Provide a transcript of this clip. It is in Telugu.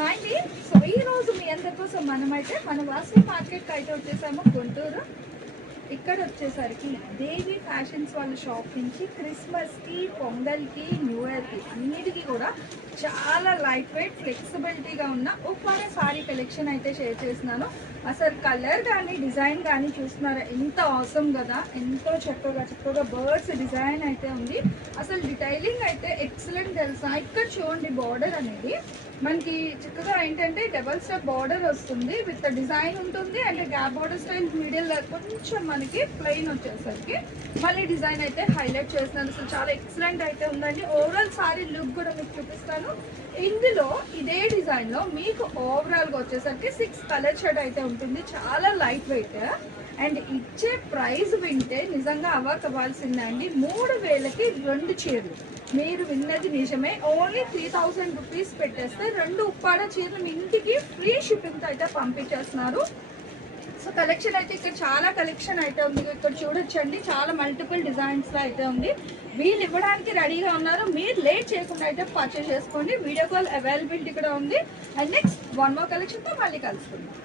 హాయ్ అండి. సో ఈ రోజు మీ అందరి కోసం మనమైతే మన వాసు మార్కెట్కి అయితే వచ్చేసాము గుంటూరు. ఇక్కడ వచ్చేసరికి దేవి ఫ్యాషన్స్ వాళ్ళ షాప్ నుంచి క్రిస్మస్కి, పొంగల్కి, న్యూ ఇయర్కి అన్నిటికీ కూడా చాలా లైట్ వెయిట్ ఫ్లెక్సిబిలిటీగా ఉన్న ఉప్పాడ సారీ కలెక్షన్ అయితే షేర్ చేస్తున్నాను. అసలు కలర్ కానీ డిజైన్ కానీ చూస్తున్నారా ఎంత అవసరం కదా, ఎంతో చక్కగా బర్డ్స్ డిజైన్ అయితే ఉంది. అసలు డీటెయిలింగ్ అయితే ఎక్సలెంట్ తెలుసా. ఇక్కడ చూడండి బార్డర్ అనేది మనకి చక్కగా ఏంటంటే డబల్ స్టెప్ బార్డర్ వస్తుంది, విత్ డిజైన్ ఉంటుంది. అంటే గ్యాప్ బార్డర్ స్టైల్ మిడిల్ కొంచెం మనకి ప్లెయిన్ వచ్చేసరికి మళ్ళీ డిజైన్ అయితే హైలైట్ చేస్తున్నాను. అసలు చాలా ఎక్సలెంట్ అయితే ఉందండి. ఓవరాల్ సారీ లుక్ కూడా మీకు చూపిస్తాను. ఇందులో ఇదే డిజైన్ లో మీకు ఓవరాల్ గా వచ్చేసరికి 6 కలర్ షర్ట్ అయితే ఉంటుంది. చాలా లైట్ వెయిట్ అండ్ ఇచ్చే ప్రైస్ వింటే నిజంగా అవాక్ అవ్వాల్సిందే అండి. 3000కి 2 చీరలు. మీరు విన్నది నిజమే. ఓన్లీ 3000 రూపీస్ పెట్టేస్తే 2 ఉప్పాడ చీరలు మీ ఇంటికి ఫ్రీ షిప్పింగ్ అయితే పంపించేస్తున్నారు. సో కలెక్షన్ అయితే ఇక్కడ చాలా కలెక్షన్ అయితే ఉంది. ఇక్కడ చూడొచ్చండి, చాలా మల్టిపుల్ డిజైన్స్ లో అయితే ఉంది. వీళ్ళు ఇవ్వడానికి రెడీగా ఉన్నారు. మీరు లేట్ చేయకుండా అయితే పర్చేస్ చేసుకోండి. వీడియో కాల్ అవైలబిలిటీ కూడా ఉంది. అండ్ నెక్స్ట్ 1 మోర్ కలెక్షన్ తో మళ్ళీ కలుసుకుందాం.